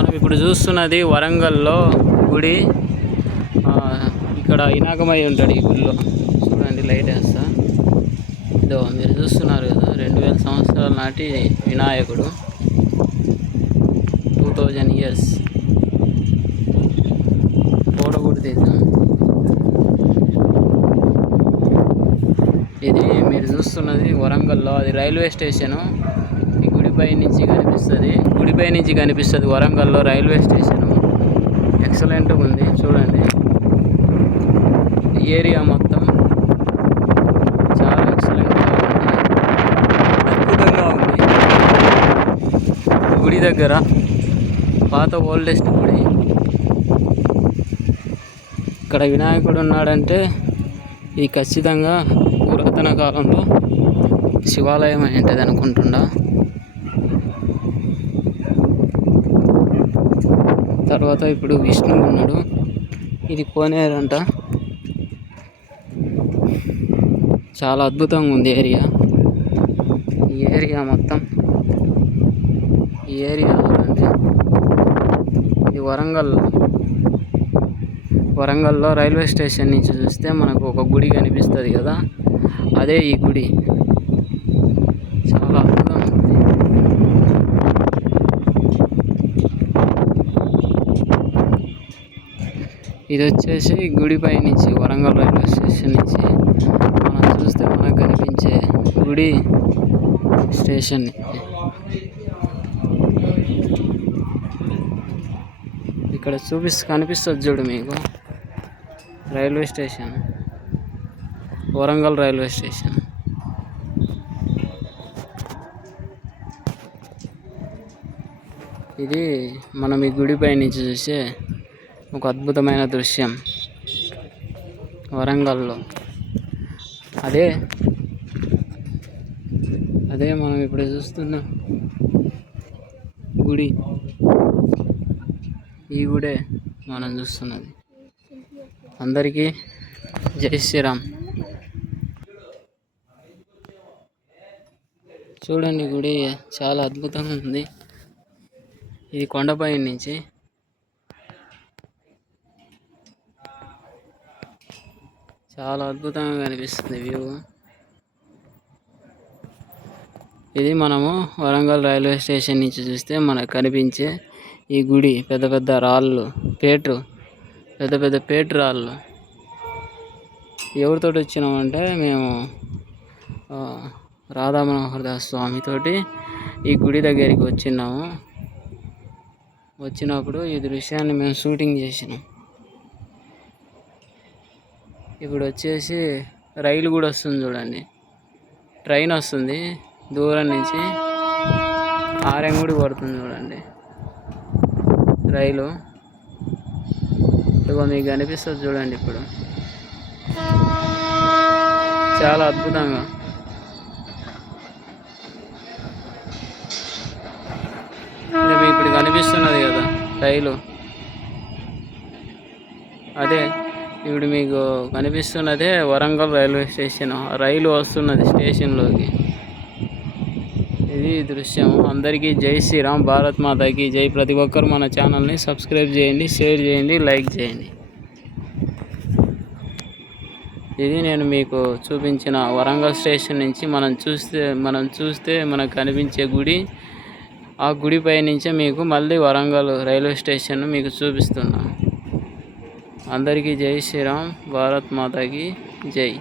మనం ఇప్పుడు చూస్తున్నది వరంగల్లో గుడి. ఇక్కడ ఇనాకమై ఉంటాడు ఈ గుడిలో. చూడండి, లైట్ వేస్తా. ఇదో మీరు చూస్తున్నారు కదా, 2000 సంవత్సరాల నాటి వినాయకుడు, 2000 years. ఫోటో కూడా తీద్దాం. ఇది మీరు చూస్తున్నది వరంగల్లో, అది రైల్వే స్టేషను. ఈ గుడిపై నుంచి కనిపిస్తుంది వరంగల్లో రైల్వే స్టేషను. ఎక్సలెంట్గా ఉంది చూడండి. ఈ ఏరియా మొత్తం చాలా ఎక్సలెంట్గా ఉంది, అద్భుతంగా ఉంది. గుడి దగ్గర పాత ఓల్డెస్ట్ గుడి. ఇక్కడ వినాయకుడు ఉన్నాడంటే ఇది ఖచ్చితంగా పురాతన కాలంలో శివాలయం అయి ఉంటుంది అనుకుంటున్నా. తర్వాత ఇప్పుడు విష్ణువు ఉన్నాడు. ఇది కోనేరంట. చాలా అద్భుతంగా ఉంది ఏరియా. ఈ ఏరియా మొత్తం, ఈ ఏరియా అంటే ఇది వరంగల్లో రైల్వే స్టేషన్ నుంచి చూస్తే మనకు ఒక గుడి కనిపిస్తుంది కదా, అదే ఈ గుడి. చాలా అద్భుతంగా ఉంది. ఇది వచ్చేసి గుడిపై నుంచి, వరంగల్ రైల్వే స్టేషన్ నుంచి మనం చూస్తే మనకు కనిపించే గుడి స్టేషన్. ఇక్కడ కనిపిస్తుంది చూడు మీకు, railway station, Warangal railway station. ఇది మనం ఈ గుడిపై నుంచి చూసే ఒక అద్భుతమైన దృశ్యం వరంగల్లో. అదే మనం ఇప్పుడు చూస్తున్న గుడి. ఈ గుడే మనం చూస్తున్నది. అందరికీ జై శ్రీరామ్. చూడండి, గుడి చాలా అద్భుతంగా ఉంది. ఇది కొండపై నుంచి చాలా అద్భుతంగా కనిపిస్తుంది వ్యూ. ఇది మనము వరంగల్ రైల్వే స్టేషన్ నుంచి చూస్తే మనకు కనిపించే ఈ గుడి. పెద్ద పెద్ద రాళ్ళు, పెద్ద పెద్ద పేటు రాళ్ళు. ఎవరితోటి వచ్చినామంటే మేము రాధా మనోహర్ దాస్ స్వామితోటి ఈ గుడి దగ్గరికి వచ్చినప్పుడు ఈ దృశ్యాన్ని మేము షూటింగ్ చేసినాం. ఇప్పుడు వచ్చేసి రైలు కూడా వస్తుంది చూడండి, ట్రైన్ వస్తుంది దూరం నుంచి. ఆరెంగుడి పడుతుంది చూడండి రైలు. ఇదిగో మీకు కనిపిస్తుంది చూడండి. ఇప్పుడు చాలా అద్భుతంగా. మీకు ఇప్పుడు కనిపిస్తున్నది కదా రైలు, అదే ఇప్పుడు మీకు కనిపిస్తున్నదే వరంగల్ రైల్వే స్టేషన్. రైలు వస్తున్నది స్టేషన్లోకి. ఇది దృశ్యం. అందరికీ జై శ్రీరామ్, భారత్ మాతాకి జై. ప్రతి ఒక్కరు మన ఛానల్ని సబ్స్క్రైబ్ చేయండి, షేర్ చేయండి, లైక్ చేయండి. ఇది నేను మీకు చూపించిన వరంగల్ స్టేషన్ నుంచి మనం చూస్తే మనకు కనిపించే గుడి. ఆ గుడిపై నుంచే మీకు మళ్ళీ వరంగల్ రైల్వే స్టేషన్ మీకు చూపిస్తున్నా. అందరికీ జై శ్రీరామ్, భారత్ మాతాకి జై.